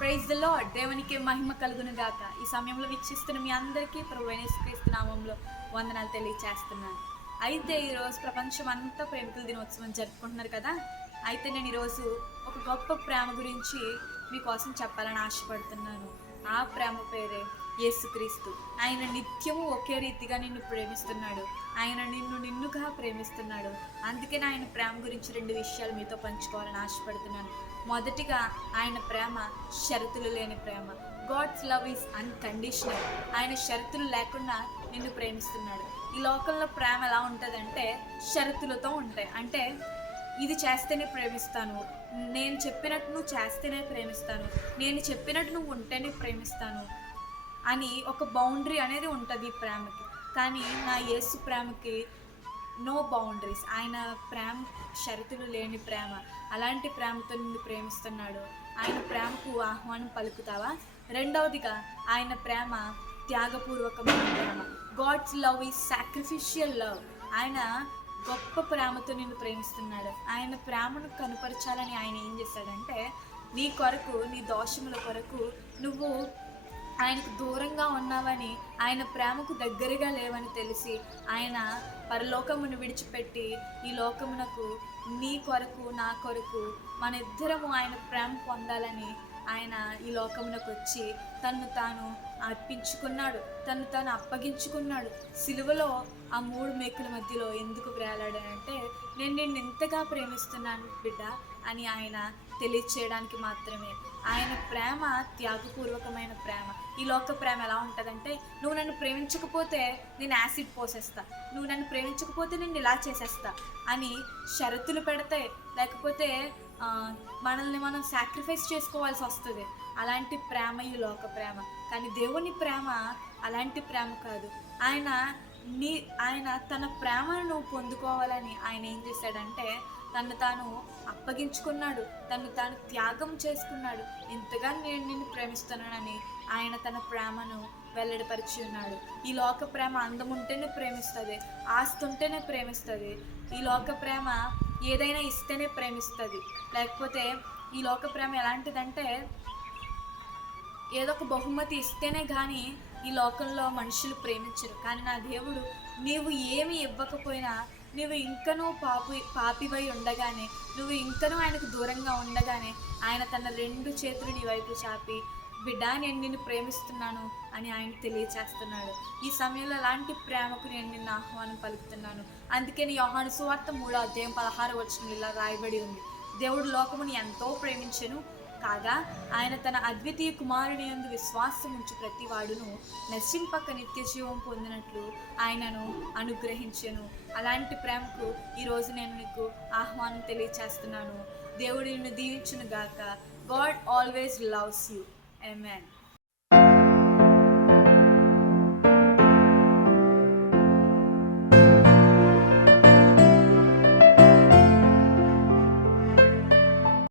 Praise the lord. దేవునికి మహిమ కలుగును గాక. ఈ సమయంలో వీక్షిస్తున్న మీ అందరికీ ప్రభువైన యేసుక్రీస్తు నామంలో వందనాలు తెలియచేస్తున్నాను. అయితే ఈరోజు ప్రపంచం అంతా ప్రేమికుల దినోత్సవం జరుపుకుంటున్నారు కదా. అయితే నేను ఈరోజు ఒక గొప్ప ప్రేమ గురించి మీకోసం చెప్పాలని ఆశపడుతున్నాను. ఆ ప్రేమ పేరే యేసుక్రీస్తు. ఆయన నిత్యము ఒకే రీతిగా నిన్ను ప్రేమిస్తున్నాడు. ఆయన నిన్నుగా ప్రేమిస్తున్నాడు. అందుకే ఆయన ప్రేమ గురించి 2 విషయాలు మీతో పంచుకోవాలని ఆశపడుతున్నాను. మొదటిగా ఆయన ప్రేమ షరతులు లేని ప్రేమ. God's love is unconditional. ఆయన షరతులు లేకుండా నిన్ను ప్రేమిస్తున్నాడు. ఈ లోకంలో ప్రేమ ఎలా ఉంటుందంటే షరతులతో ఉంటాయి. అంటే ఇది చేస్తేనే ప్రేమిస్తాను, నేను చెప్పినట్టు నువ్వు చేస్తేనే ప్రేమిస్తాను, నేను చెప్పినట్టు నువ్వు ఉంటేనే ప్రేమిస్తాను అని ఒక బౌండరీ అనేది ఉంటుంది ఈ ప్రేమకి. కానీ నా యేసు ప్రేమకి నో బౌండరీస్. ఆయన ప్రేమ షరతులు లేని ప్రేమ. అలాంటి ప్రేమతో నిన్ను ప్రేమిస్తున్నాడు. ఆయన ప్రేమకు ఆహ్వానం పలుకుతావా? రెండవదిగా ఆయన ప్రేమ త్యాగపూర్వకమైన ప్రేమ. God's love is sacrificial love. ఆయన గొప్ప ప్రేమతో నిన్ను ప్రేమిస్తున్నాడు. ఆయన ప్రేమను కనుపరచాలని ఆయన ఏం చేశాడంటే నీ కొరకు, నీ దోషముల కొరకు నువ్వు ఆయనకు దూరంగా ఉన్నావని, ఆయన ప్రేమకు దగ్గరగా లేవని తెలిసి ఆయన పరలోకమును విడిచిపెట్టి ఈ లోకమునకు నీ కొరకు, నా కొరకు, మన ఇద్దరము ఆయన ప్రేమ పొందాలని ఆయన ఈ లోకమునకు వచ్చి తన్ను తాను అర్పించుకున్నాడు, తను తాను అప్పగించుకున్నాడు. సిలువలో ఆ 3 మేకుల మధ్యలో ఎందుకు వేలాడాడంటే నేను నిన్ను ఎంతగా ప్రేమిస్తున్నాను బిడ్డ అని ఆయన తెలియచేయడానికి మాత్రమే. ఆయన ప్రేమ త్యాగపూర్వకమైన ప్రేమ. ఈ లోక ప్రేమ ఎలా ఉంటుందంటే నువ్వు నన్ను ప్రేమించకపోతే నేను యాసిడ్ పోసేస్తా, నువ్వు నన్ను ప్రేమించకపోతే నేను ఇలా చేసేస్తా అని షరతులు పెడితే, లేకపోతే మనల్ని మనం సాక్రిఫైస్ చేసుకోవాల్సి వస్తుంది. అలాంటి ప్రేమ ఈ లోక ప్రేమ. కానీ దేవుని ప్రేమ అలాంటి ప్రేమ కాదు. ఆయన తన ప్రేమను నువ్వు పొందుకోవాలని ఆయన ఏం చేశాడంటే తను తాను అప్పగించుకున్నాడు, తను తాను త్యాగం చేసుకున్నాడు. ఇంతగా నేను నిన్ను ప్రేమిస్తున్నానని ఆయన తన ప్రేమను వెల్లడిపరిచి ఉన్నాడు. ఈ లోక ప్రేమ అందం ఉంటేనే ప్రేమిస్తుంది, ఆస్తి ఉంటేనే ప్రేమిస్తుంది. ఈ లోక ప్రేమ ఏదైనా ఇస్తేనే ప్రేమిస్తుంది. లేకపోతే ఈ లోక ప్రేమ ఎలాంటిదంటే ఏదో ఒక బహుమతి ఇస్తేనే కానీ ఈ లోకంలో మనుషులు ప్రేమించరు. కానీ నా దేవుడు నీవు ఏమి ఇవ్వకపోయినా, నువ్వు ఇంకనూ పాపివై ఉండగానే, నువ్వు ఇంకనూ ఆయనకు దూరంగా ఉండగానే ఆయన తన 2 చేతులు నీ వైపు చాపి బిడ్డ నేను నిన్ను ప్రేమిస్తున్నాను అని ఆయన తెలియచేస్తున్నాడు. ఈ సమయంలో అలాంటి ప్రేమకు నేను నిన్ను ఆహ్వానం పలుకుతున్నాను. అందుకే యోహాను సువార్త 3:16 ఇలా రాయబడి ఉంది. దేవుడు లోకముని ఎంతో ప్రేమించెను కాగా ఆయన తన అద్వితీయ కుమారుని యందు విశ్వాసం ఉంచు ప్రతి వాడును నశింపక నిత్య జీవం పొందినట్లు ఆయనను అనుగ్రహించెను. అలాంటి ప్రేమకు ఈరోజు నేను నీకు ఆహ్వానం తెలియచేస్తున్నాను. దేవుడు నిన్ను దీవించును గాక. God always loves you. Amen.